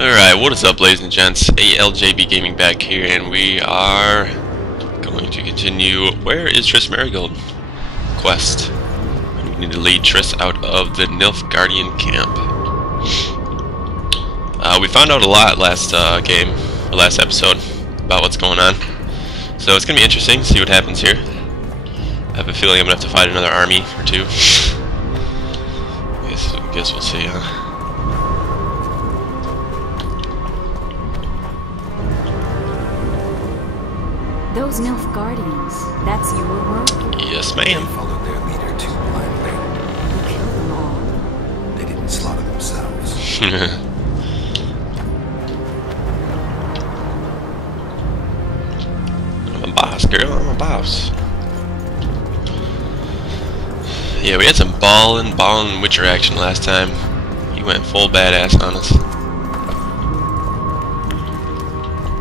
Alright, what is up, ladies and gents? ALJB Gaming back here, and we are going to continue Where is Triss Marigold quest. We need to lead Triss out of the Nilfgaardian camp. We found out a lot last episode about what's going on, so it's going to be interesting to see what happens here. I have a feeling I'm going to have to fight another army or two. I guess we'll see, huh? Those Nilfgaardians, that's your work? Yes, ma'am. They followed their leader too blindly. You killed them all. They didn't slaughter themselves. I'm a boss, girl. I'm a boss. Yeah, we had some ballin' Witcher action last time. He went full badass on us,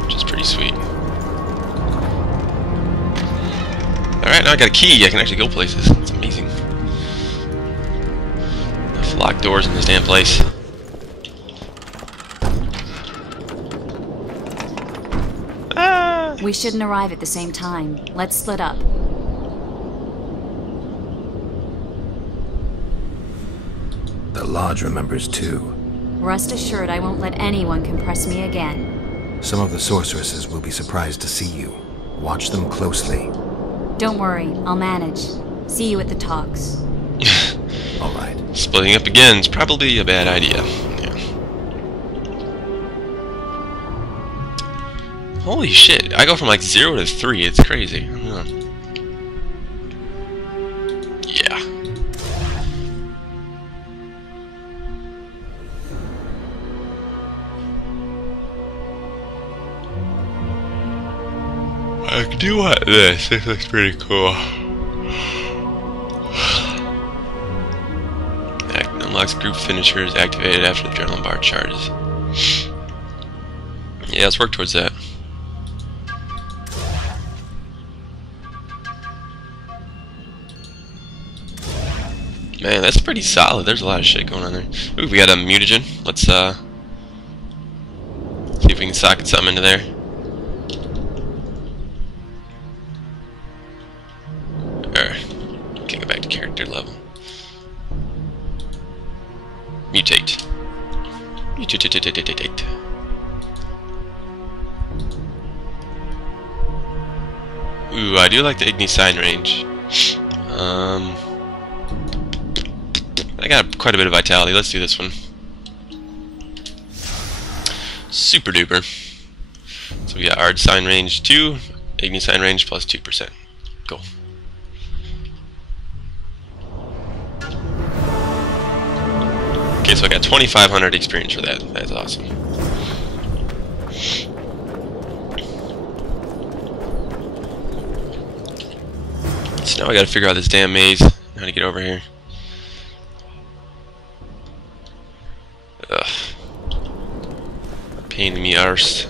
which is pretty sweet. Alright, now I got a key. I can actually go places. It's amazing. There's locked doors in this damn place. Ah! We shouldn't arrive at the same time. Let's split up. The Lodge remembers too. Rest assured I won't let anyone compress me again. Some of the sorceresses will be surprised to see you. Watch them closely. Don't worry, I'll manage. See you at the talks. Alright. Splitting up again is probably a bad idea. Yeah. Holy shit, I go from like 0 to 3, it's crazy. I don't know. Yeah. I do want this. This looks pretty cool. Unlocks group finishers activated after the adrenaline bar charges. Yeah, let's work towards that. Man, that's pretty solid. There's a lot of shit going on there. Ooh, we got a mutagen. Let's see if we can socket something into there. Can't go back to character level. Mutate. Mutate. Ooh, I do like the Igni sign range. I got quite a bit of vitality. Let's do this one. Super duper. So we got Ard sign range 2, Igni sign range plus 2%. Cool. Okay, so I got 2,500 experience for that. That's awesome. So now I gotta figure out this damn maze. How to get over here. Ugh. Pain in me arse.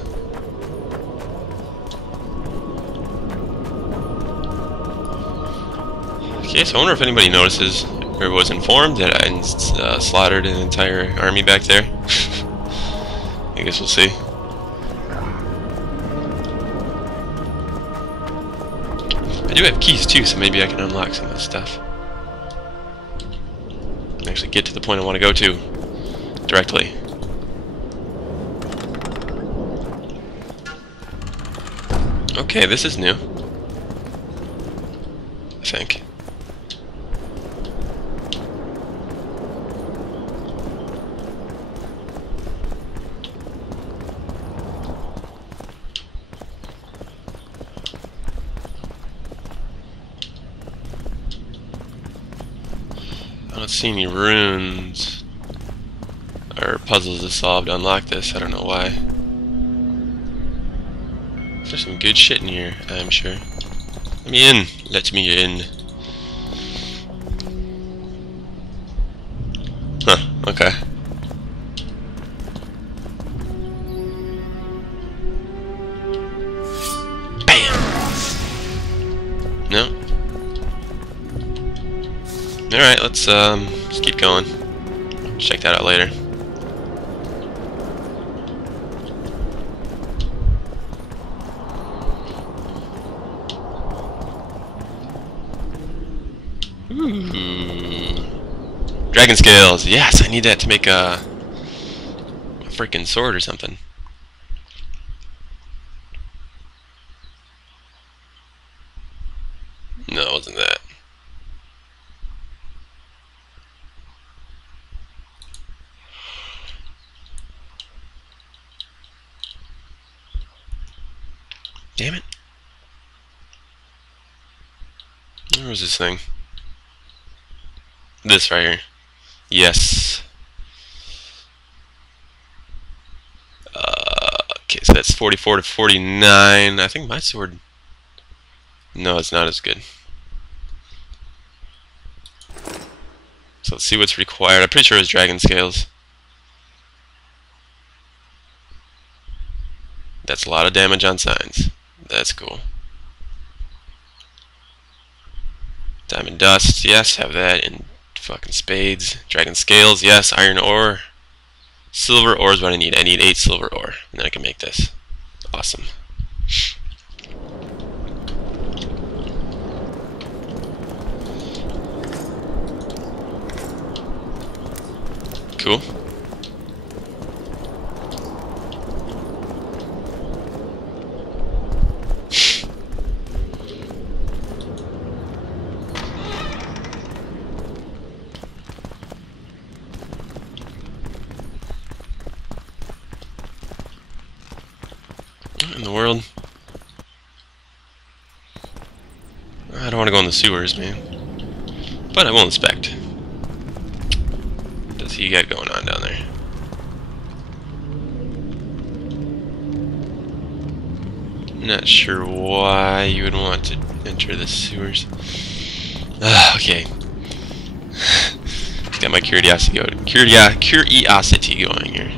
Okay, so I wonder if anybody notices or was informed that I slaughtered an entire army back there. I guess we'll see. I do have keys too, so maybe I can unlock some of this stuff. And actually get to the point I want to go to directly. Okay, this is new, I think. I don't see any runes or puzzles to solve to unlock this. I don't know why. There's some good shit in here, I'm sure. Let me in. Let me in. Huh, okay. Bam! No. Alright, let's keep going. Check that out later. Ooh. Dragon scales. Yes, I need that to make a freaking sword or something. No, it wasn't that. Damn it. Where was this thing? This right here. Yes. Okay, so that's 44 to 49. I think my sword... No, it's not as good. So let's see what's required. I'm pretty sure it's dragon scales. That's a lot of damage on signs. That's cool. Diamond dust, yes, have that. And fucking spades. Dragon scales, yes. Iron ore. Silver ore is what I need. I need 8 silver ore. And then I can make this. Awesome. Cool. What in the world? I don't want to go in the sewers, man. But I will inspect. What does he got going on down there? Not sure why you would want to enter the sewers. Okay. Got my curiosity going. Curiosity going here.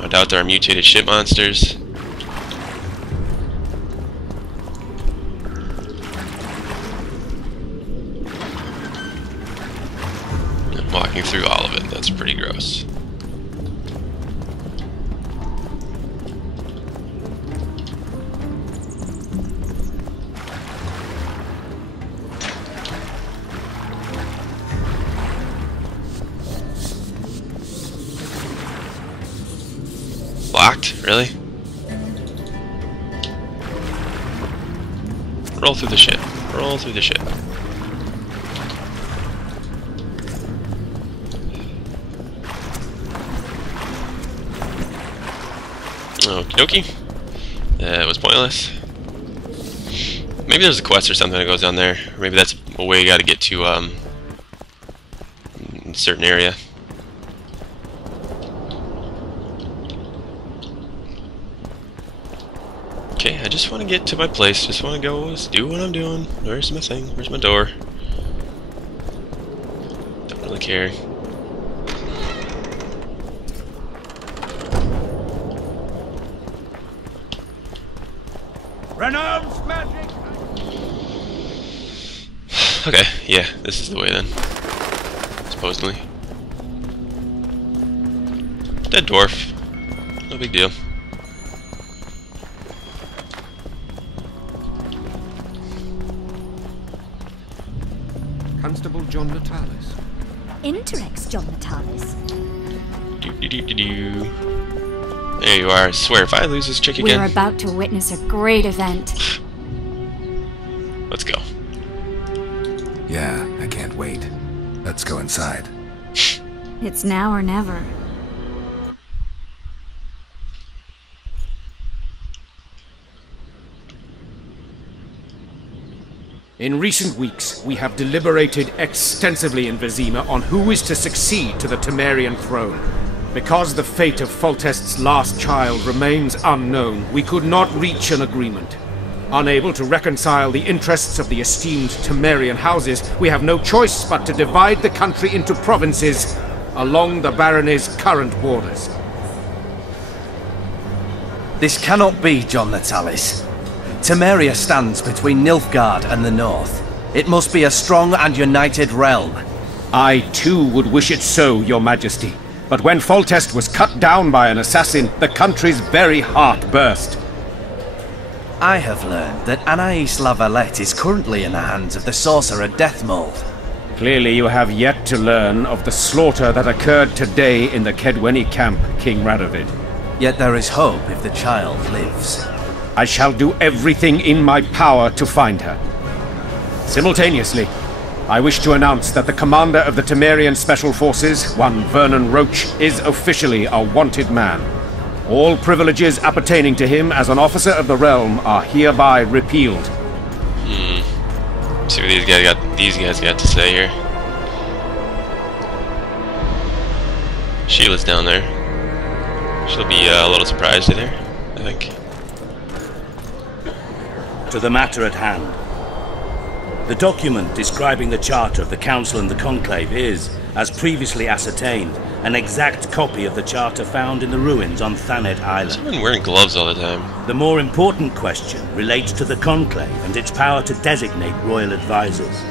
No doubt there are mutated ship monsters. I'm walking through all of it. That's pretty gross. Locked? Really? Roll through the shit. Roll through the shit. Okie dokie. That was pointless. Maybe there's a quest or something that goes down there. Or maybe that's a way you gotta get to a certain area. Okay, I just want to get to my place. Just want to go, just do what I'm doing. Where's my thing? Where's my door? Don't really care. Renounce magic! Okay, yeah, this is the way then. Supposedly. Dead dwarf. No big deal. Constable John Natalis. Interex, John Natalis. There you are. I swear, if I lose this chick again... We're about to witness a great event. Let's go. Yeah, I can't wait. Let's go inside. It's now or never. In recent weeks, we have deliberated extensively in Vizima on who is to succeed to the Temerian throne. Because the fate of Foltest's last child remains unknown, we could not reach an agreement. Unable to reconcile the interests of the esteemed Temerian houses, we have no choice but to divide the country into provinces along the barony's current borders. This cannot be, John Natalis. Temeria stands between Nilfgaard and the north. It must be a strong and united realm. I too would wish it so, Your Majesty. But when Foltest was cut down by an assassin, the country's very heart burst. I have learned that Anais Lavalette is currently in the hands of the sorcerer Deathmold. Clearly you have yet to learn of the slaughter that occurred today in the Kedweni camp, King Radovid. Yet there is hope if the child lives. I shall do everything in my power to find her. Simultaneously, I wish to announce that the commander of the Temerian Special Forces, one Vernon Roach, is officially a wanted man. All privileges appertaining to him as an officer of the realm are hereby repealed. See what these guys got to say here. Sheila's down there. She'll be a little surprised at her, I think. To the matter at hand. The document describing the charter of the Council and the Conclave is, as previously ascertained, an exact copy of the charter found in the ruins on Thanet Island. Someone wearing gloves all the time. The more important question relates to the Conclave and its power to designate royal advisors.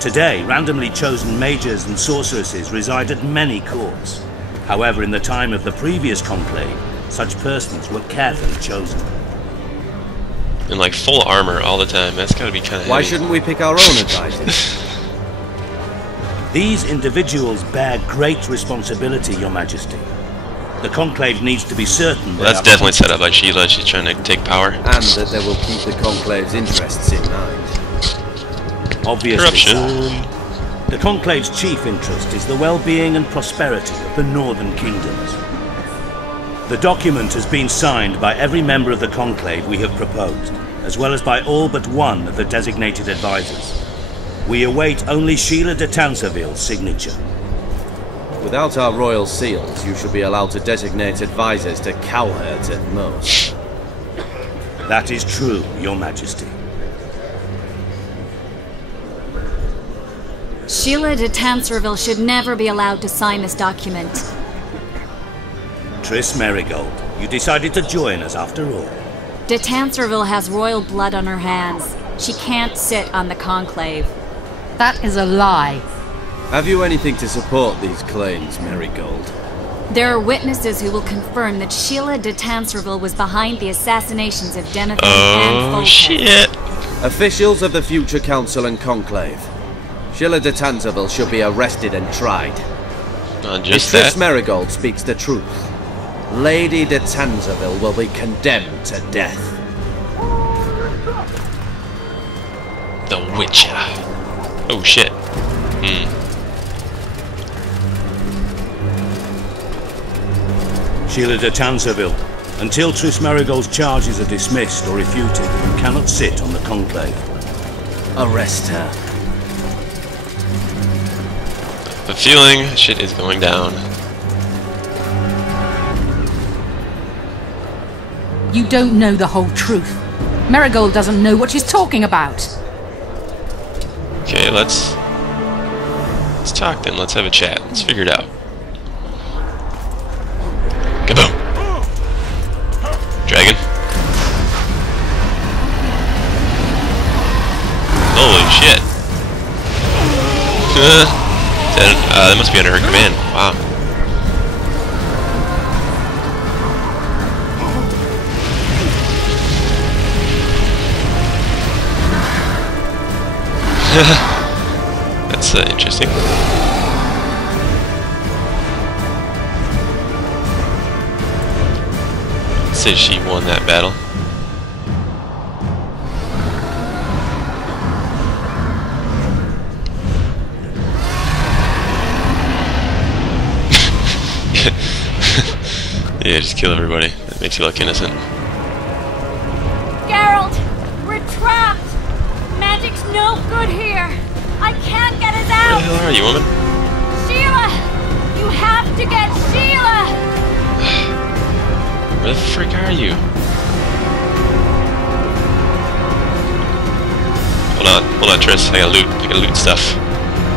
Today, randomly chosen mages and sorceresses reside at many courts. However, in the time of the previous Conclave, such persons were carefully chosen. In like full armor all the time, that's gotta be kinda Why heavy. shouldn't we pick our own advisors? These individuals bear great responsibility, Your Majesty. The Conclave needs to be certain Well, that's definitely set up by Sheila. She's trying to take power. And that they will keep the Conclave's interests in mind. Obviously, Corruption. sir. The Conclave's chief interest is the well-being and prosperity of the Northern Kingdoms. The document has been signed by every member of the Conclave we have proposed, as well as by all but one of the designated advisors. We await only Sheila de Tanserville's signature. Without our royal seals, you should be allowed to designate advisors to cowherds at most. That is true, Your Majesty. Sheila de Tanserville should never be allowed to sign this document. Triss Merigold, you decided to join us after all. De Tanserville has royal blood on her hands. She can't sit on the Conclave. That is a lie. Have you anything to support these claims, Merigold? There are witnesses who will confirm that Sheila de Tanserville was behind the assassinations of Denethor and Oh Foltest. shit! Officials of the future Council and Conclave. Sheila de Tanserville should be arrested and tried. Not If just Triss that. Merigold speaks the truth, Lady de Tanserville will be condemned to death. The Witcher. Oh shit. Sheila de Tanserville, until Triss Merigold's charges are dismissed or refuted, you cannot sit on the Conclave. Arrest her. The feeling shit is going down. You don't know the whole truth. Marigold doesn't know what she's talking about. Okay, let's talk then. Let's have a chat. Let's figure it out. Kaboom! Dragon. Holy shit! That must be under her command. Wow. That's interesting. Says she won that battle. Yeah, just kill everybody. That makes you look innocent. Geralt! We're trapped! Magic's no good here! I can't get us Where out! the hell are you, woman? Sheila! You have to get Sheila! Where the frick are you? Hold on, Triss. I gotta loot stuff.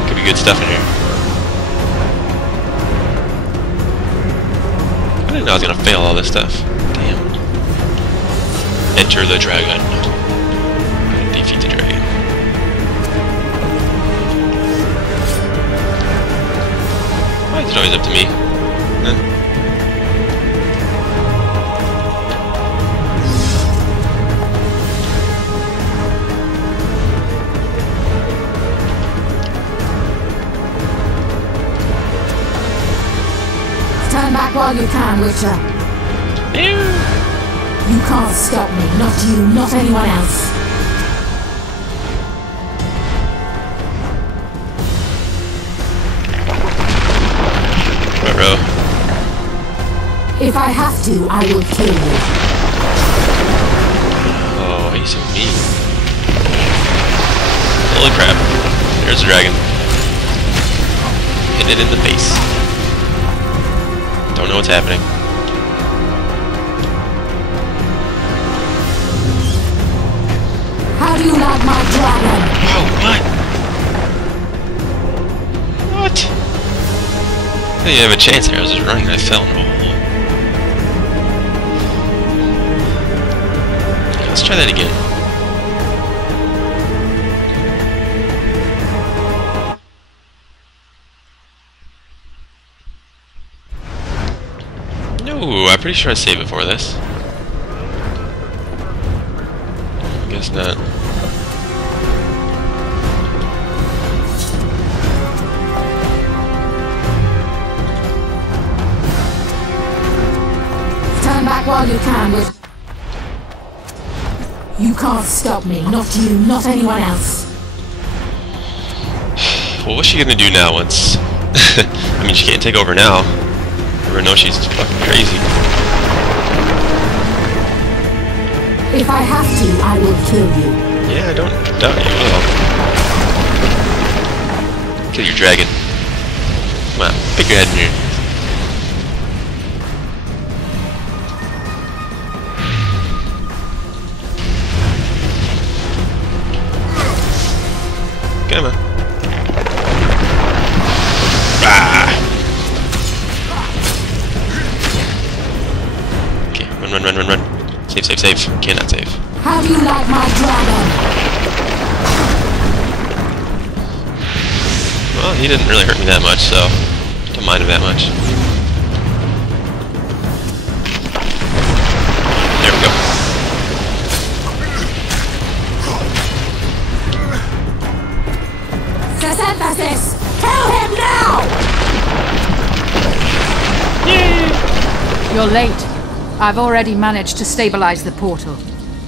Could be good stuff in here. I didn't know I was gonna fail all this stuff. Damn. Enter the dragon. Defeat the dragon. Why is it always up to me? Huh? while you can, Witcher. You can't stop me. Not you, not anyone else. Bro. If I have to, I will kill you. Oh, he's so mean. Holy crap. There's a dragon. Hit it in the face. Don't know what's happening. How do you like my dragon? Oh, what? What? I didn't have a chance there. I was just running and I fell in a hole. Let's try that again. No, I'm pretty sure I saved before this. Guess not. Turn back while you can, Witcher. You can't stop me. Not you, not anyone else. Well, what's she gonna do now once... I mean, she can't take over now. Everyone knows she's fucking crazy. If I have to, I will kill you. Yeah, I don't doubt you will. Kill your dragon. Come on, pick your head in here. Come on. Ah. Okay, run. Save. Cannot save. How do you like my dragon? Well, he didn't really hurt me that much, so don't mind him that much. There we go. Emphasis! Kill him now! You're late. I've already managed to stabilize the portal.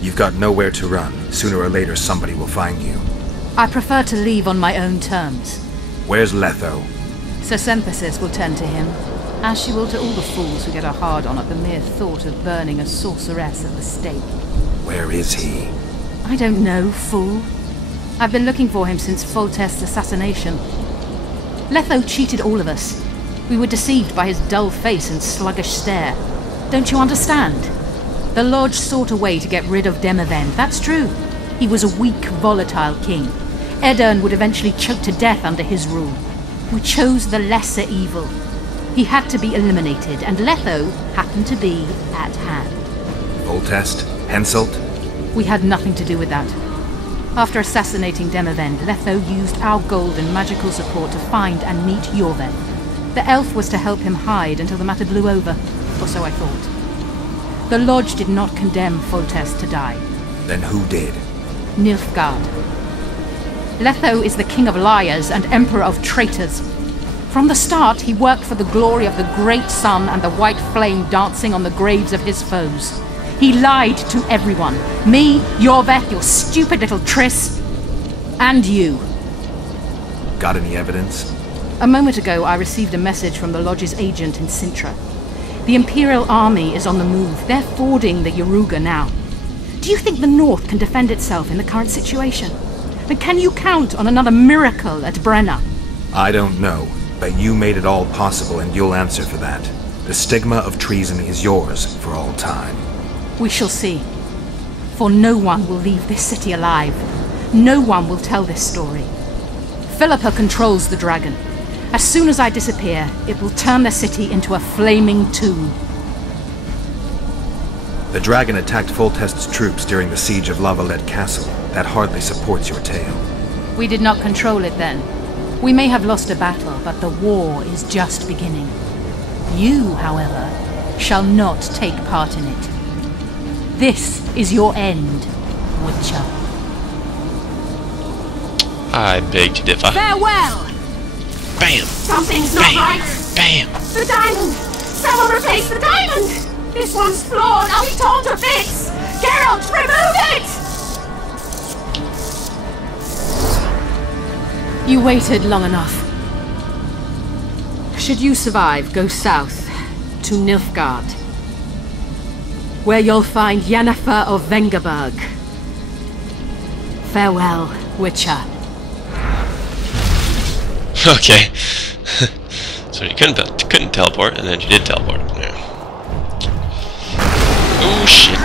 You've got nowhere to run. Sooner or later, somebody will find you. I prefer to leave on my own terms. Where's Letho? Synthesis will tend to him, as she will to all the fools who get a hard-on at the mere thought of burning a sorceress at the stake. Where is he? I don't know, fool. I've been looking for him since Foltest's assassination. Letho cheated all of us. We were deceived by his dull face and sluggish stare. Don't you understand? The Lodge sought a way to get rid of Demavend, that's true. He was a weak, volatile king. Edirn would eventually choke to death under his rule. We chose the lesser evil. He had to be eliminated, and Letho happened to be at hand. Foltest? Henselt? We had nothing to do with that. After assassinating Demavend, Letho used our gold and magical support to find and meet Yorveth. The elf was to help him hide until the matter blew over, or so I thought. The Lodge did not condemn Foltest to die. Then who did? Nilfgaard. Letho is the king of liars and emperor of traitors. From the start, he worked for the glory of the great sun and the white flame dancing on the graves of his foes. He lied to everyone. Me, Yorveth, your stupid little Triss, and you. Got any evidence? A moment ago, I received a message from the Lodge's agent in Sintra. The Imperial Army is on the move. They're fording the Yaruga now. Do you think the North can defend itself in the current situation? But can you count on another miracle at Brenna? I don't know, but you made it all possible and you'll answer for that. The stigma of treason is yours for all time. We shall see. For no one will leave this city alive. No one will tell this story. Philippa controls the dragon. As soon as I disappear, it will turn the city into a flaming tomb. The dragon attacked Foltest's troops during the siege of Lavalette Castle. That hardly supports your tale. We did not control it then. We may have lost a battle, but the war is just beginning. You, however, shall not take part in it. This is your end, Witcher. I beg to differ. Farewell! Bam! Something's not Bam! right! Bam! The diamond! Someone replace the diamond! This one's flawed! I'll be torn to bits! Geralt, remove it! You waited long enough. Should you survive, go south to Nilfgaard, where you'll find Yennefer of Vengerberg. Farewell, Witcher. Okay. So you couldn't teleport, and then you did teleport. Yeah. Oh shit.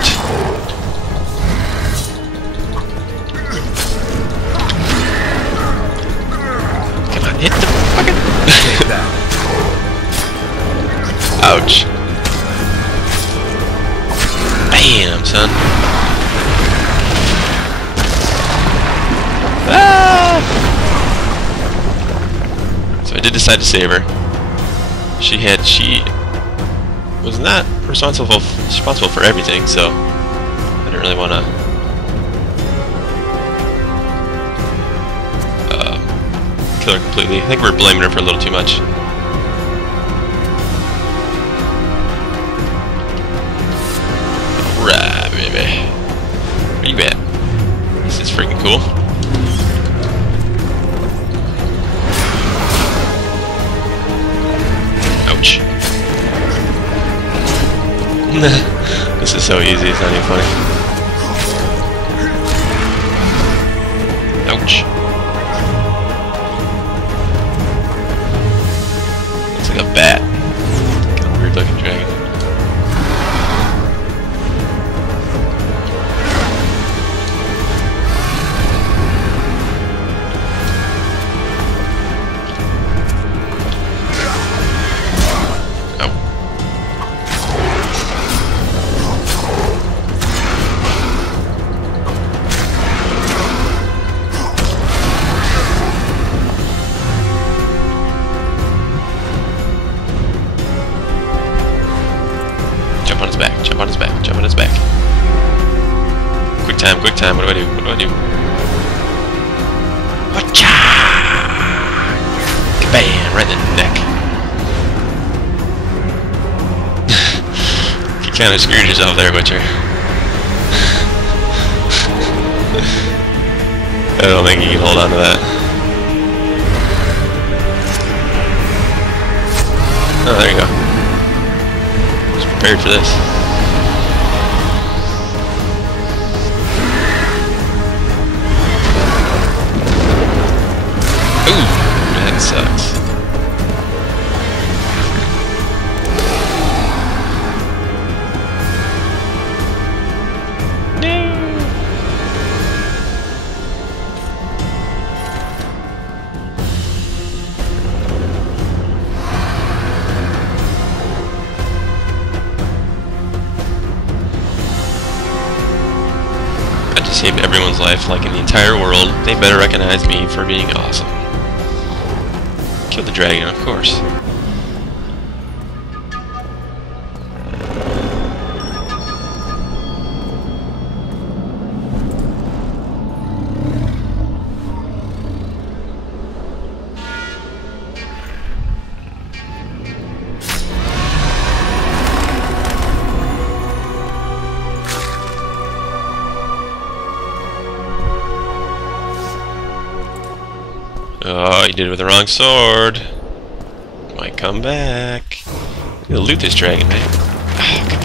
Come on, hit the fucking. Take that. Ouch. Bam, son. Ah! So I did decide to save her. She was not responsible for everything, so I didn't really want to kill her completely. I think we're blaming her for a little too much. Alright, baby. Where you at? This is freaking cool. Ouch. This is so easy, it's not even funny. Ouch. Looks like a bat. Kind of weird looking dragon. Jump on his back, jump on his back, jump on his back. Quick time, what do I do? What do I do? Whatcha! Bam! Right in the neck. You kind of screwed yourself there, Witcher. I don't think you can hold on to that. Oh, there you go. Prepared for this. Ooh, that sucks. Saved everyone's life, like in the entire world. They better recognize me for being awesome. Kill the dragon, of course. Oh, you did it with the wrong sword. Might come back. I'm gonna loot this dragon, man. Oh, come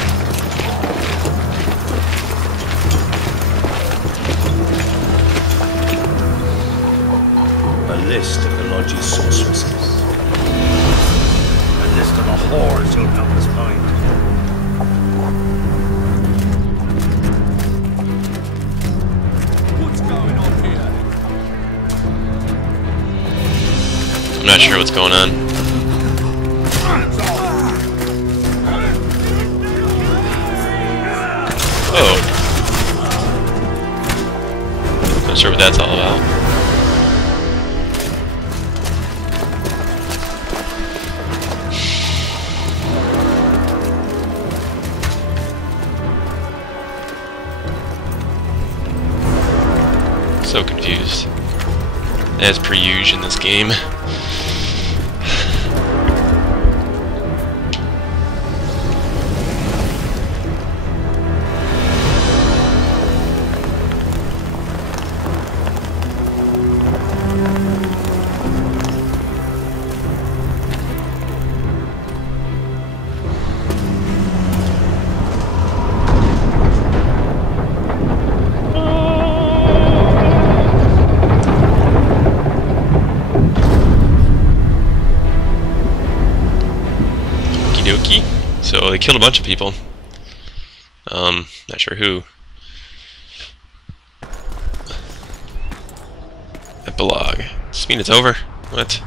A list of the Lodge's sorceresses. A list of the whores you'll help us find. What's going on here? I'm not sure what's going on. Oh. Not sure what that's all about. So confused. As per usual in this game. they killed a bunch of people. Not sure who. Epilogue. Does this mean it's over? What?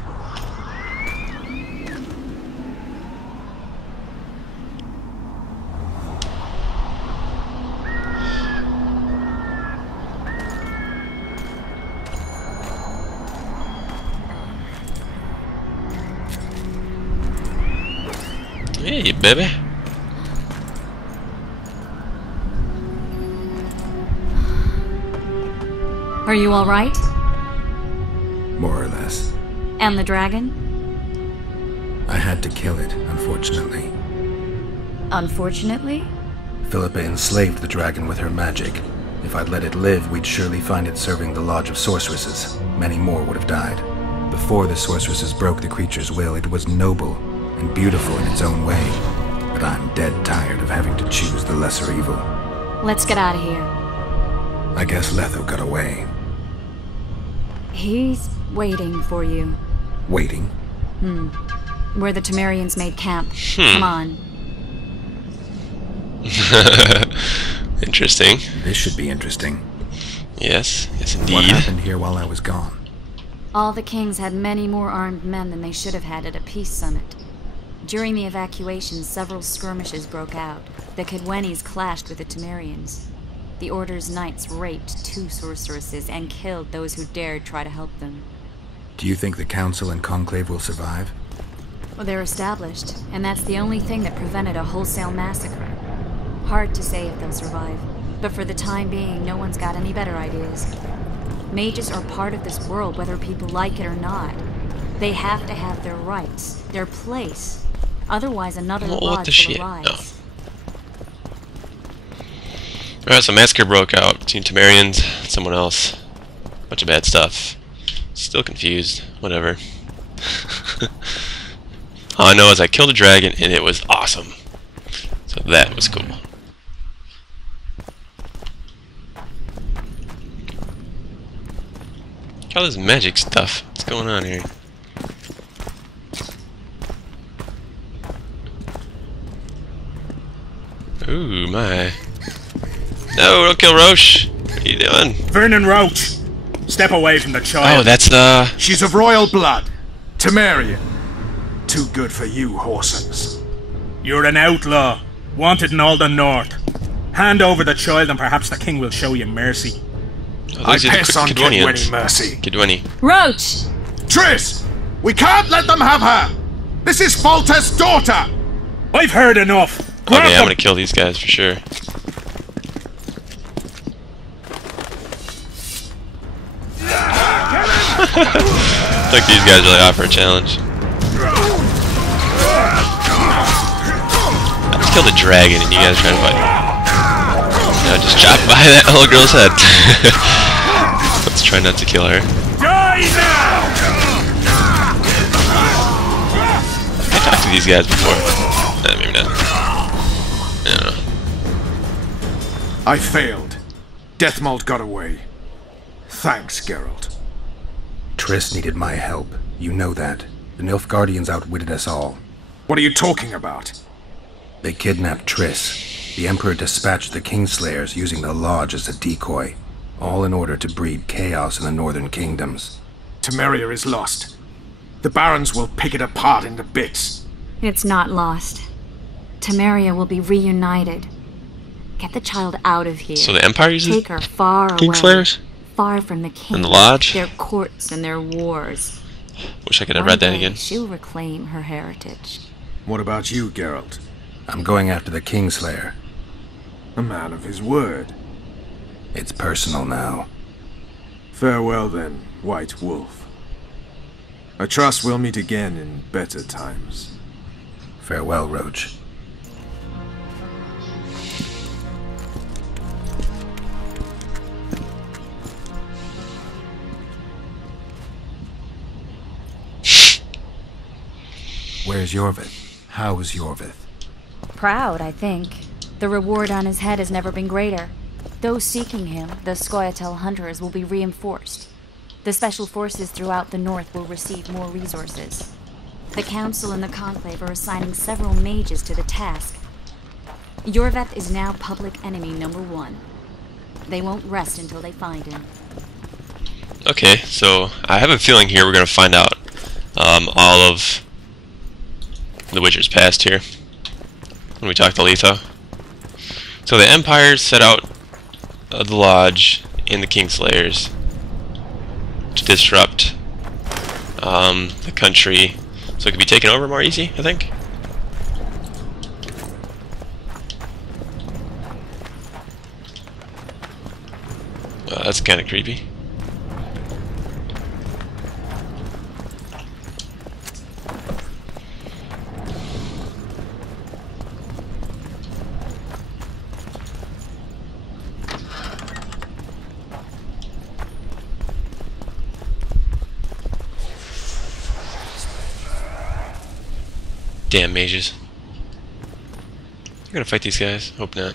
Hey, baby. Are you all right? More or less. And the dragon? I had to kill it, unfortunately. Unfortunately? Philippa enslaved the dragon with her magic. If I'd let it live, we'd surely find it serving the Lodge of Sorceresses. Many more would have died. Before the sorceresses broke the creature's will, it was noble and beautiful in its own way. But I'm dead tired of having to choose the lesser evil. Let's get out of here. I guess Letho got away. He's waiting for you. Waiting? Where the Temerians made camp. Come on. Interesting. This should be interesting. Yes, yes indeed. What happened here while I was gone? All the kings had many more armed men than they should have had at a peace summit. During the evacuation, several skirmishes broke out. The Kedwenis clashed with the Temerians. The Order's knights raped 2 sorceresses and killed those who dared try to help them. Do you think the Council and Conclave will survive? Well, they're established, and that's the only thing that prevented a wholesale massacre. Hard to say if they'll survive, but for the time being, no one's got any better ideas. Mages are part of this world, whether people like it or not. They have to have their rights, their place. Otherwise, another lodge will arise. Alright, so massacre broke out between Temerians and someone else. Bunch of bad stuff. Still confused. Whatever. All I know is I killed a dragon and it was awesome. So that was cool. All this magic stuff. What's going on here? Ooh, my. No, don't kill Roche. What are you doing? Vernon Roach! Step away from the child. Oh, that's She's of royal blood. Temerian. Too good for you, Horsens. You're an outlaw. Wanted in all the north. Hand over the child and perhaps the king will show you mercy. Oh, I pass on Kedweni mercy. Kedweni. Roach! Triss! We can't let them have her! This is Foltest's daughter! I've heard enough. Okay, I'm gonna kill these guys for sure. Like these guys really offer a challenge. I just killed a dragon and you guys trying to fight. No, just chop by that little girl's head. Let's try not to kill her. Die now! I talked to these guys before. Maybe not. I don't know. I failed. Deathmold got away. Thanks, Geralt. Triss needed my help. You know that. The Nilfgaardians outwitted us all. What are you talking about? They kidnapped Triss. The Emperor dispatched the Kingslayers using the Lodge as a decoy, all in order to breed chaos in the northern kingdoms. Temeria is lost. The Barons will pick it apart into bits. It's not lost. Temeria will be reunited. Get the child out of here. So the Empire uses Take her far away. Kingslayers? Far from the king. And the Lodge? Their courts and their wars. Wish I could have read that One day again. She'll reclaim her heritage. What about you, Geralt? I'm going after the Kingslayer. A man of his word. It's personal now. Farewell then, White Wolf. I trust we'll meet again in better times. Farewell, Roach. Where's Yorvith? How's Yorvith? Proud, I think. The reward on his head has never been greater. Those seeking him, the Scoia'tael hunters, will be reinforced. The special forces throughout the north will receive more resources. The Council and the Conclave are assigning several mages to the task, Yorveth is now public enemy #1. They won't rest until they find him. Okay, so I have a feeling here we're going to find out all of the Witcher's past here when we talk to Letho. So the Empire set out the Lodge and the Kingslayers to disrupt the country so it could be taken over more easy, I think. That's kind of creepy. Damn mages. You're gonna fight these guys? Hope not.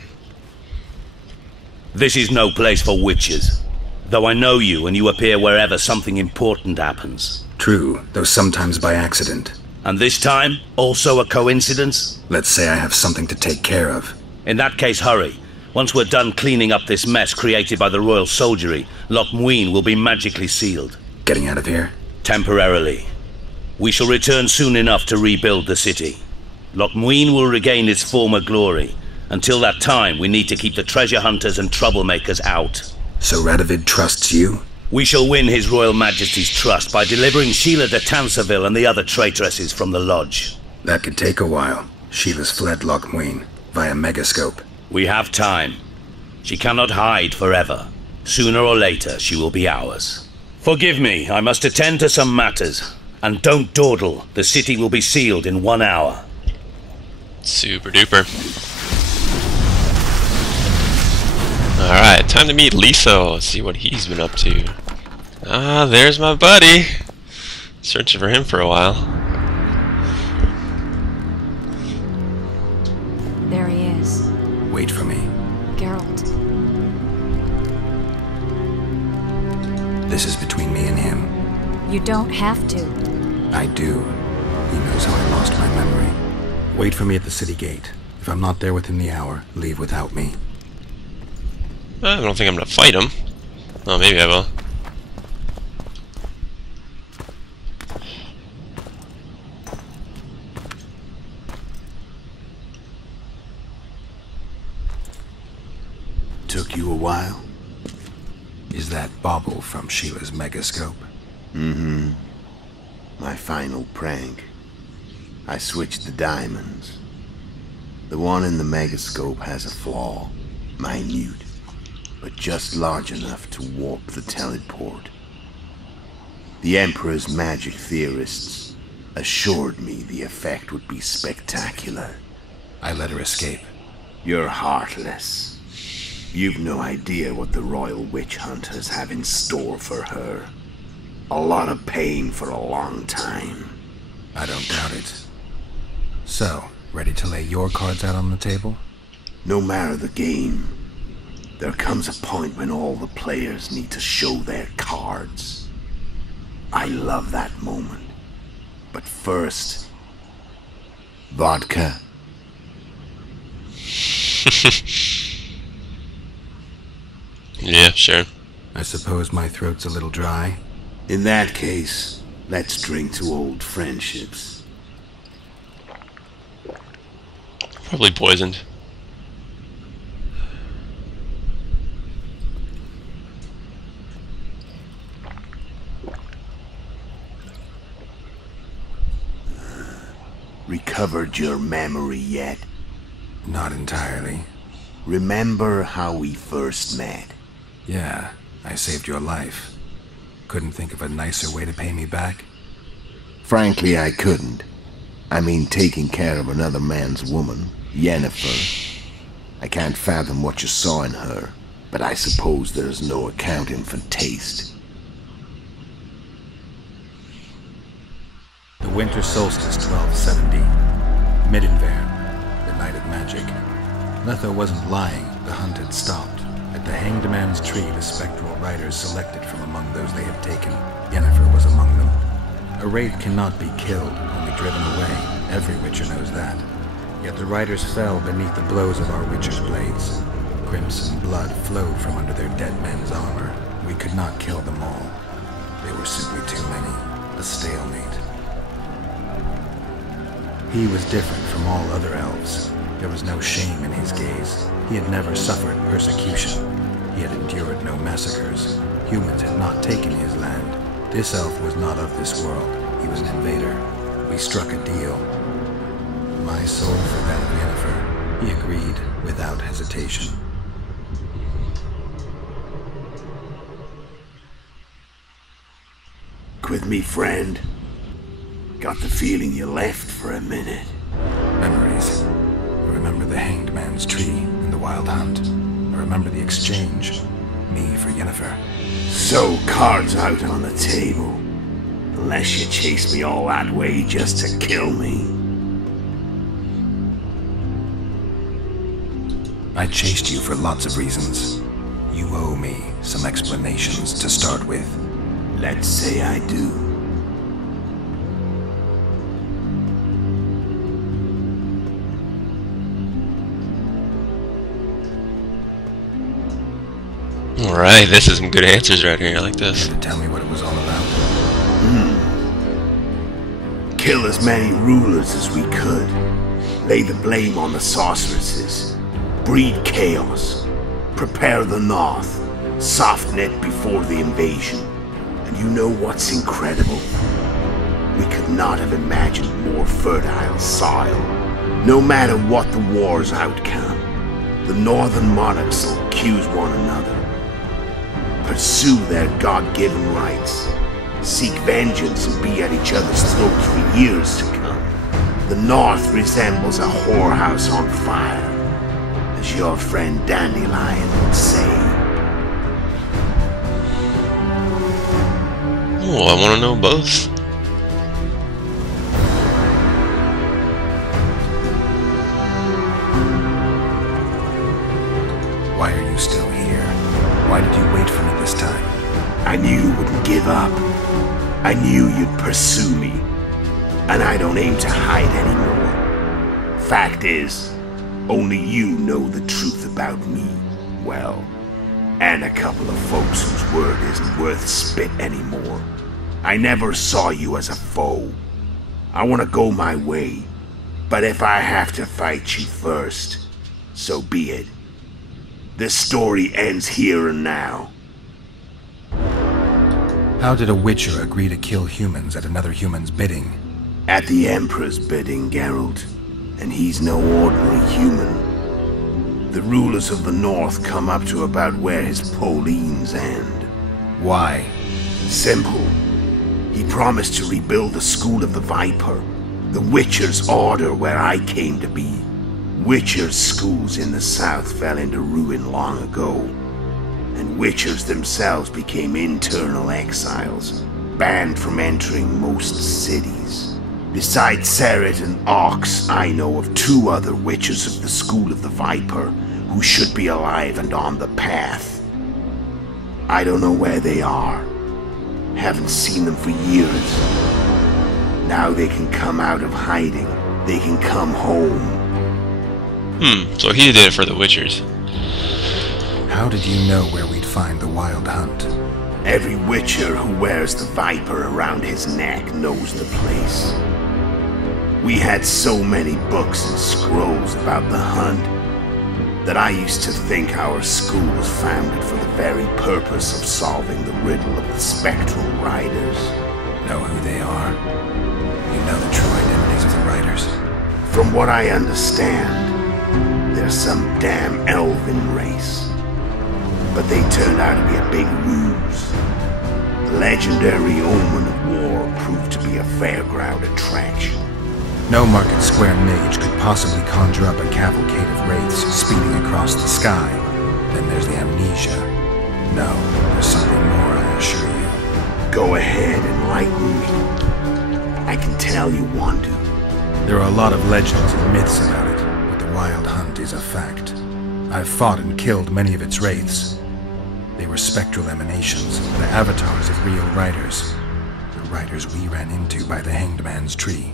This is no place for witches. Though I know you, and you appear wherever something important happens. True, though sometimes by accident. And this time, also a coincidence? Let's say I have something to take care of. In that case, hurry. Once we're done cleaning up this mess created by the royal soldiery, Loch Muin will be magically sealed. Getting out of here? Temporarily. We shall return soon enough to rebuild the city. Loch Muin will regain its former glory. Until that time, we need to keep the treasure hunters and troublemakers out. So Radovid trusts you? We shall win His Royal Majesty's trust by delivering Sheila de Tansarville and the other traitresses from the lodge. That could take a while. Sheila's fled Loch Muin via Megascope. We have time. She cannot hide forever. Sooner or later, she will be ours. Forgive me, I must attend to some matters. And don't dawdle. The city will be sealed in 1 hour. Super duper. Alright, time to meet Letho. See what he's been up to. Ah, there's my buddy. Searching for him for a while. There he is. Wait for me. Geralt. This is between me and him. You don't have to. I do. He knows how I lost my memory. Wait for me at the city gate. If I'm not there within the hour, leave without me. I don't think I'm gonna fight him. Oh, maybe I will. Took you a while? Is that bauble from Sheila's Megascope? Mm-hmm. My final prank. I switched the diamonds. The one in the Megascope has a flaw. Minute. But just large enough to warp the teleport. The Emperor's magic theorists assured me the effect would be spectacular. I let her escape. You're heartless. You've no idea what the royal witch hunters have in store for her. A lot of pain for a long time. I don't doubt it. So, ready to lay your cards out on the table? No matter the game, there comes a point when all the players need to show their cards. I love that moment. But first, vodka. Yeah, sure. I suppose my throat's a little dry. In that case, let's drink to old friendships. Probably poisoned. Recovered your memory yet? Not entirely. Remember how we first met? Yeah, I saved your life. Couldn't think of a nicer way to pay me back? Frankly, I couldn't. I mean, taking care of another man's woman, Yennefer. I can't fathom what you saw in her, but I suppose there's no accounting for taste. The winter solstice 1270. Middenvair, the night of magic. Letho wasn't lying, the hunt had stopped. At the Hanged Man's Tree, the spectral riders selected from among those they had taken. Yennefer was among them. A wraith cannot be killed, only driven away. Every Witcher knows that. Yet the riders fell beneath the blows of our witcher's blades. Crimson blood flowed from under their dead men's armor. We could not kill them all. They were simply too many. A stalemate. He was different from all other elves. There was no shame in his gaze. He had never suffered persecution. He had endured no massacres. Humans had not taken his land. This elf was not of this world. He was an invader. We struck a deal. My soul for that of Yennefer. He agreed without hesitation. With me, friend. Got the feeling you left for a minute. Memories. I remember the Hanged Man's tree and the Wild Hunt. I remember the exchange. Me for Yennefer. So, cards out on the table. Unless you chase me all that way just to kill me. I chased you for lots of reasons. You owe me some explanations to start with. Let's say I do. Alright, this is some good answers right here. I like this. Tell me what it was all about. Kill as many rulers as we could. Lay the blame on the sorceresses. Breed chaos. Prepare the north. Soft net before the invasion. And you know what's incredible? We could not have imagined more fertile soil. No matter what the war's outcome, the northern monarchs will accuse one another. Pursue their God-given rights. Seek vengeance and be at each other's throats for years to come. The north resembles a whorehouse on fire, as your friend Dandelion would say. Oh, I want to know both. Why are you still here? Why did you wait for me this time? I knew you wouldn't give up. I knew you'd pursue me. And I don't aim to hide anymore. Fact is, only you know the truth about me. Well, and a couple of folks whose word isn't worth spit anymore. I never saw you as a foe. I want to go my way, but if I have to fight you first, so be it. This story ends here and now. How did a witcher agree to kill humans at another human's bidding? At the Emperor's bidding, Geralt, and he's no ordinary human. The rulers of the North come up to about where his Pauline's end. Why? Simple. He promised to rebuild the School of the Viper, the Witcher's Order where I came to be. Witcher's schools in the south fell into ruin long ago, and Witchers themselves became internal exiles, banned from entering most cities. Besides Seret and Ox, I know of 2 other Witchers of the School of the Viper who should be alive and on the path. I don't know where they are. Haven't seen them for years. Now they can come out of hiding. They can come home. So he did it for the Witchers. How did you know where we'd find the Wild Hunt? Every Witcher who wears the Viper around his neck knows the place. We had so many books and scrolls about the hunt that I used to think our school was founded for the very purpose of solving the riddle of the spectral riders. Know who they are? You know the true identities of the riders? From what I understand, they're some damn elven race. But they turned out to be a big ruse. The legendary Omen of War proved to be a fairground attraction. No Market Square mage could possibly conjure up a cavalcade of wraiths speeding across the sky. Then there's the amnesia. No, there's something more, I assure you. Go ahead, enlighten me. I can tell you want to. There are a lot of legends and myths about it, but the Wild Hunt is a fact. I've fought and killed many of its wraiths. They were spectral emanations, the avatars of real riders. The riders we ran into by the Hanged Man's tree.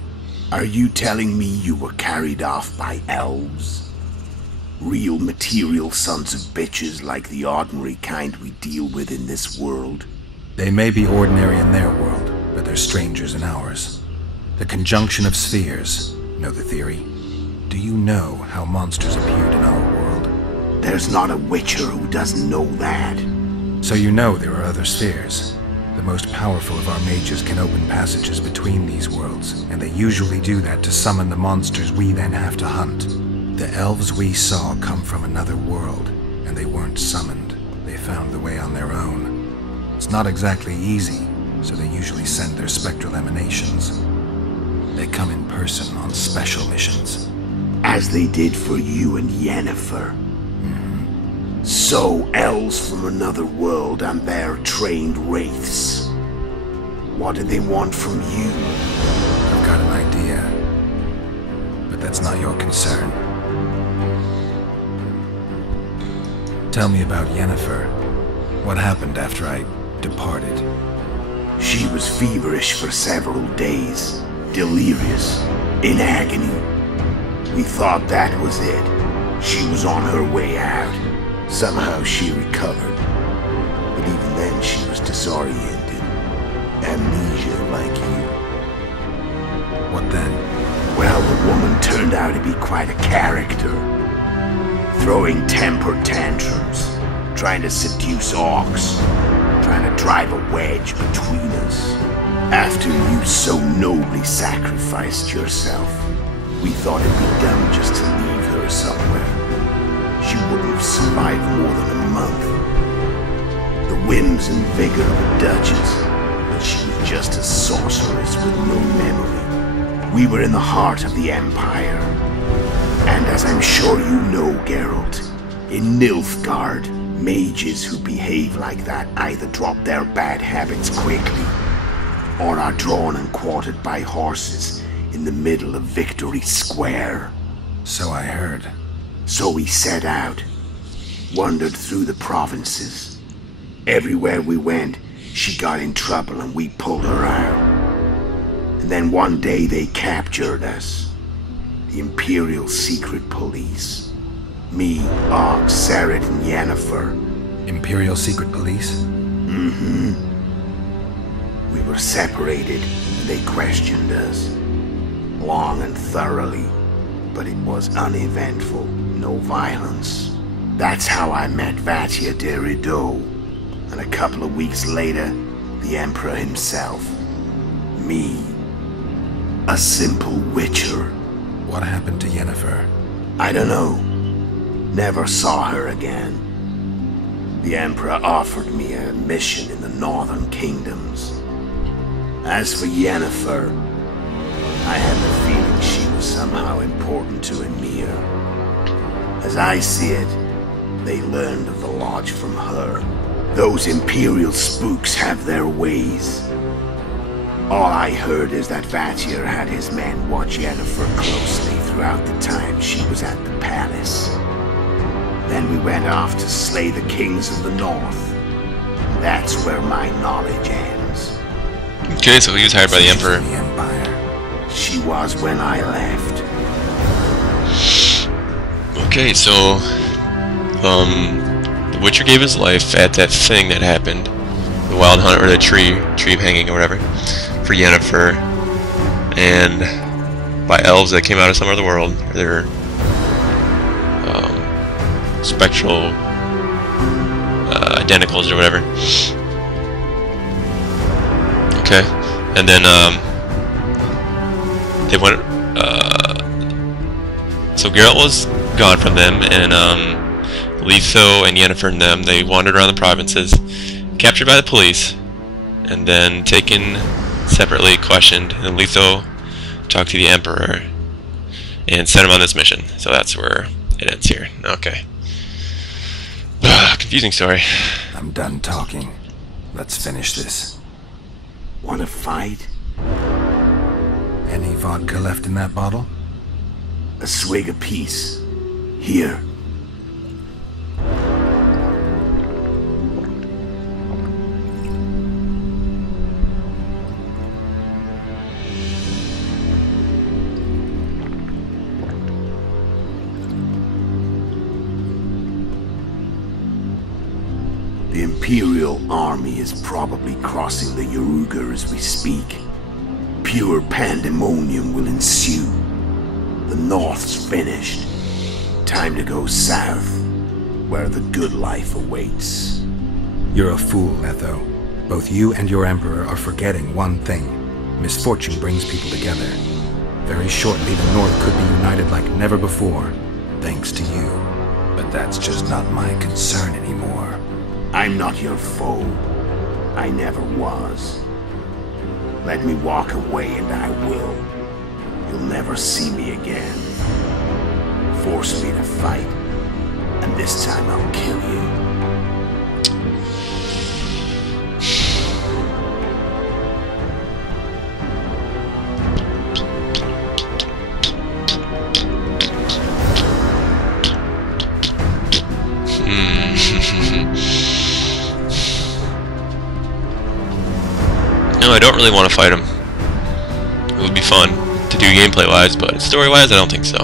Are you telling me you were carried off by elves? Real material sons of bitches like the ordinary kind we deal with in this world? They may be ordinary in their world, but they're strangers in ours. The conjunction of spheres, know the theory? Do you know how monsters appeared in our world? There's not a witcher who doesn't know that. So you know there are other spheres. The most powerful of our mages can open passages between these worlds, and they usually do that to summon the monsters we then have to hunt. The elves we saw come from another world, and they weren't summoned. They found the way on their own. It's not exactly easy, so they usually send their spectral emanations. They come in person on special missions. As they did for you and Yennefer. So, elves from another world and their trained wraiths. What did they want from you? I've got an idea, but that's not your concern. Tell me about Yennefer. What happened after I departed? She was feverish for several days, delirious, in agony. We thought that was it. She was on her way out. Somehow she recovered, but even then she was disoriented. Amnesia like you. What then? Well, the woman turned out to be quite a character. Throwing temper tantrums, trying to seduce orcs, trying to drive a wedge between us. After you so nobly sacrificed yourself, we thought it'd be dumb just to leave her somewhere. She wouldn't have survived more than a month. The whims and vigor of a duchess, but she was just a sorceress with no memory. We were in the heart of the Empire. And as I'm sure you know, Geralt, in Nilfgaard, mages who behave like that either drop their bad habits quickly, or are drawn and quartered by horses in the middle of Victory Square. So I heard. So we set out, wandered through the provinces. Everywhere we went, she got in trouble and we pulled her out. And then one day they captured us. The Imperial Secret Police. Me, Og, Sarah, and Yennefer. Imperial Secret Police? Mm-hmm. We were separated and they questioned us. Long and thoroughly. But it was uneventful. No violence. That's how I met Vatia de Rideau. And a couple of weeks later, the Emperor himself. Me. A simple witcher. What happened to Yennefer? I don't know. Never saw her again. The Emperor offered me a mission in the northern kingdoms. As for Yennefer, I had the feeling she was somehow important to Emir. As I see it, they learned of the Lodge from her. Those Imperial spooks have their ways. All I heard is that Vatir had his men watch Yennefer closely throughout the time she was at the palace. Then we went off to slay the kings of the north. That's where my knowledge ends. Okay, so he was hired by the Emperor. The Empire. She was when I left. Okay, so the Witcher gave his life at that thing that happened, the Wild Hunt or the tree hanging or whatever, for Yennefer, and by elves that came out of some other world. They're spectral identicals or whatever. Okay, and then they went. So Geralt was gone from them, and Letho and Yennefer and them, they wandered around the provinces, captured by the police, and then taken separately, questioned, and Letho talked to the Emperor and sent him on this mission. So that's where it ends here. Okay. Confusing story. I'm done talking. Let's finish this. Want to fight? Any vodka left in that bottle? A swig apiece. Here. Imperial army is probably crossing the Yaruga as we speak. Pure pandemonium will ensue. The North's finished. Time to go south, where the good life awaits. You're a fool, Letho. Both you and your Emperor are forgetting one thing. Misfortune brings people together. Very shortly, the North could be united like never before, thanks to you. But that's just not my concern anymore. I'm not your foe. I never was. Let me walk away and I will. You'll never see me again. Force me to fight, and this time I'll kill you. No, I don't really want to fight him. It would be fun to do gameplay-wise, but story-wise, I don't think so.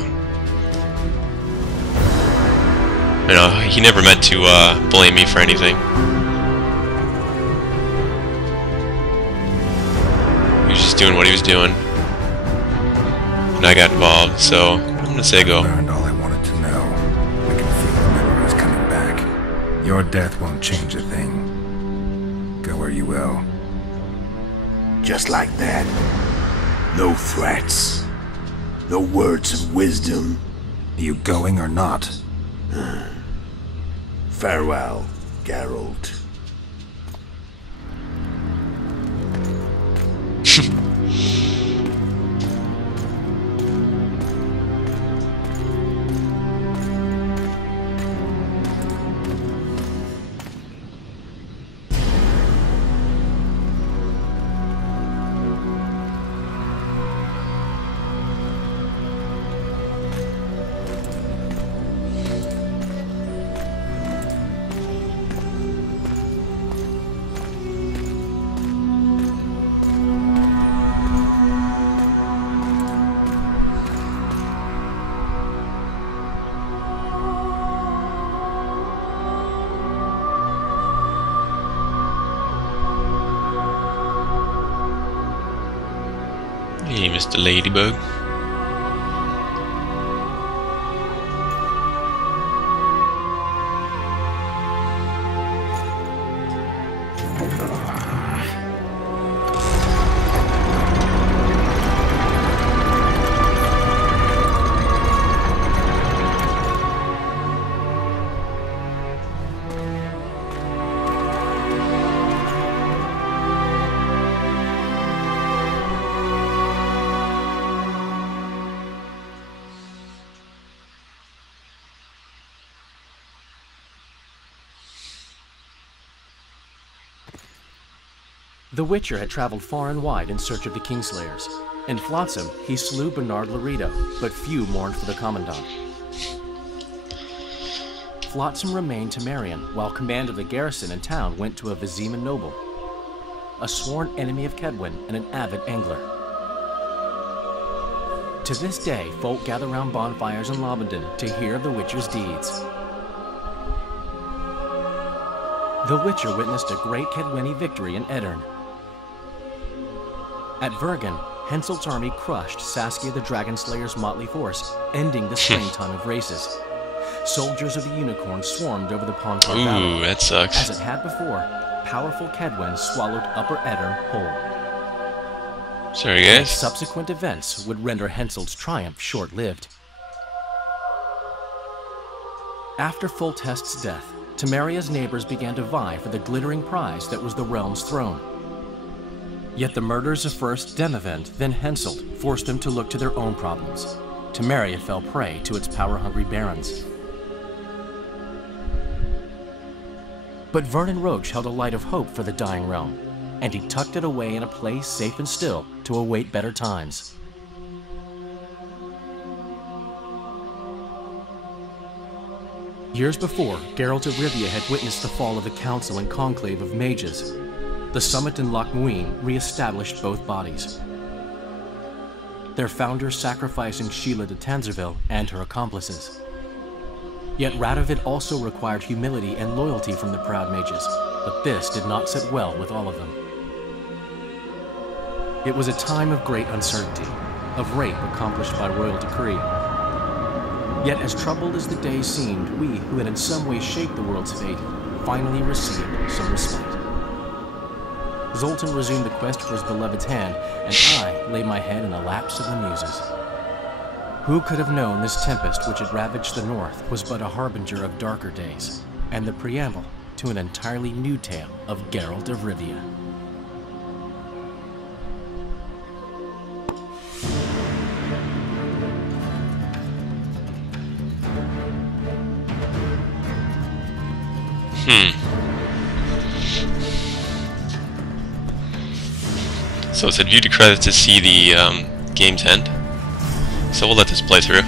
You know, he never meant to blame me for anything. He was just doing what he was doing. And I got involved, so I'm gonna say go. I learned all I wanted to know. I can feel the memories coming back. Your death won't change a thing. Go where you will. Just like that. No threats. No words of wisdom. You going or not? Farewell, Geralt. Hey, Mr. Ladybug. The Witcher had traveled far and wide in search of the Kingslayers. In Flotsam, he slew Bernard Laredo, but few mourned for the Commandant. Flotsam remained Temerian, while command of the garrison and town went to a Vizima noble, a sworn enemy of Kedwen and an avid angler. To this day, folk gather round bonfires in Lobendon to hear of the Witcher's deeds. The Witcher witnessed a great Kedweni victory in Edirn. At Vergen, Henselt's army crushed Saskia the Dragonslayer's motley force, ending the springtime of races. Soldiers of the Unicorn swarmed over the Pontar Valley. Ooh, that sucks. As it had before, powerful Kedwen swallowed Upper Edirn whole. Sorry, guys. Subsequent events would render Henselt's triumph short-lived. After Foltest's death, Temeria's neighbors began to vie for the glittering prize that was the realm's throne. Yet the murders of first Demavend, then Henselt, forced them to look to their own problems. Temeria fell prey to its power-hungry barons. But Vernon Roche held a light of hope for the dying realm, and he tucked it away in a place safe and still to await better times. Years before, Geralt of Rivia had witnessed the fall of the Council and Conclave of Mages. The summit in Loch Muin re-established both bodies, their founders sacrificing Sheila de Tanzerville and her accomplices. Yet Radovid also required humility and loyalty from the proud mages, but this did not sit well with all of them. It was a time of great uncertainty, of rape accomplished by royal decree. Yet as troubled as the days seemed, we, who had in some way shaped the world's fate, finally received some respite. Zoltan resumed the quest for his beloved's hand, and I laid my head in a lapse of the muses. Who could have known this tempest which had ravaged the north was but a harbinger of darker days, and the preamble to an entirely new tale of Geralt of Rivia. So it said view to credits to see the game's end. So we'll let this play through.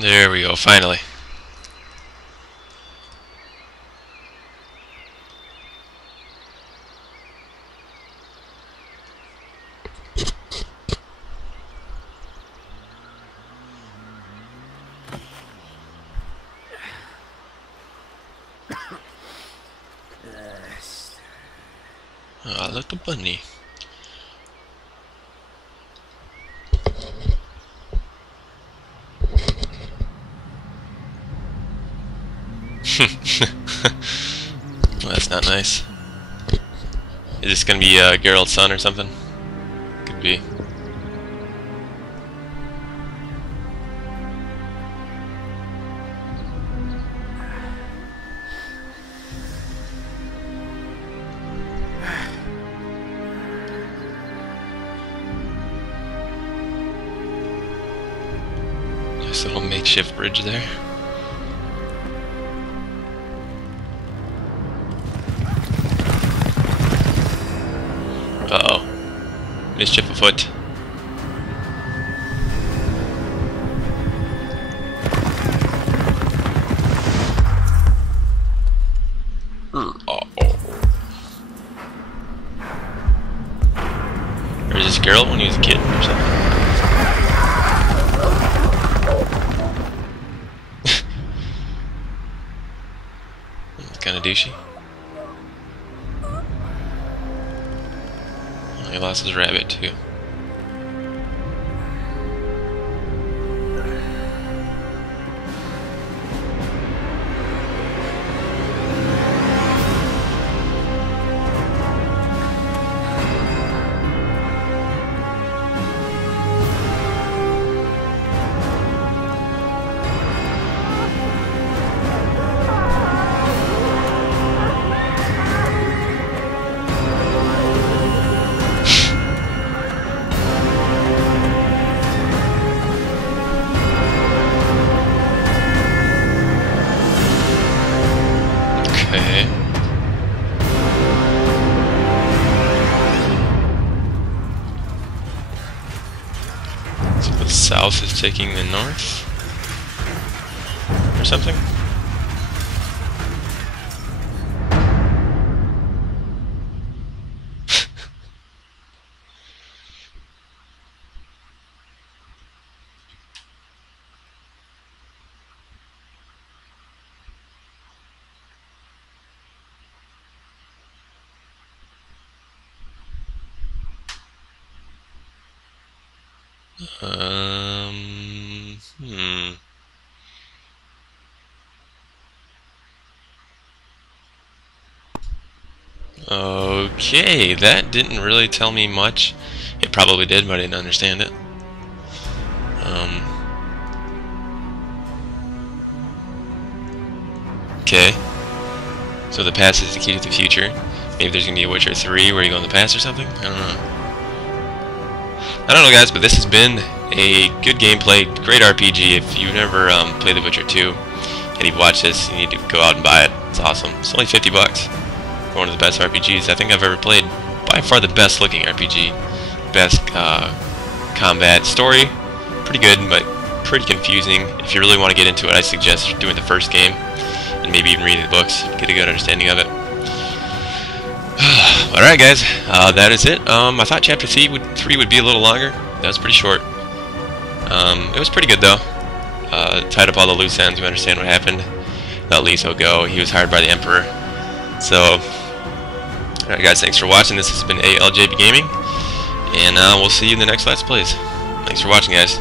There we go, finally. Ah, little bunny. Well, that's not nice. Is this gonna be Geralt's son or something? Could be. Nice little makeshift bridge there. Uh-oh. Mischief afoot. Uh-oh. Or is this Geralt when he was a kid or something? It's kinda douchey. He lost his rabbit too. Okay. So the south is taking the north? Or something? Okay, that didn't really tell me much. It probably did, but I didn't understand it. Okay. So the past is the key to the future. Maybe there's gonna be a Witcher 3 where you go in the past or something? I don't know, guys, but this has been a good gameplay, great RPG. If you've never played The Witcher 2 and you've watched this, you need to go out and buy it. It's awesome. It's only 50 bucks. One of the best RPGs I think I've ever played. By far the best looking RPG. Best combat. Story, pretty good, but pretty confusing. If you really want to get into it, I suggest doing the first game and maybe even reading the books. Get a good understanding of it. Alright guys, that is it. I thought chapter 3 would be a little longer. That was pretty short. It was pretty good though. Tied up all the loose ends. We understand what happened. Let Letho go. He was hired by the Emperor. So, alright guys, thanks for watching. This has been ALJB Gaming, and we'll see you in the next Let's Plays. Thanks for watching, guys.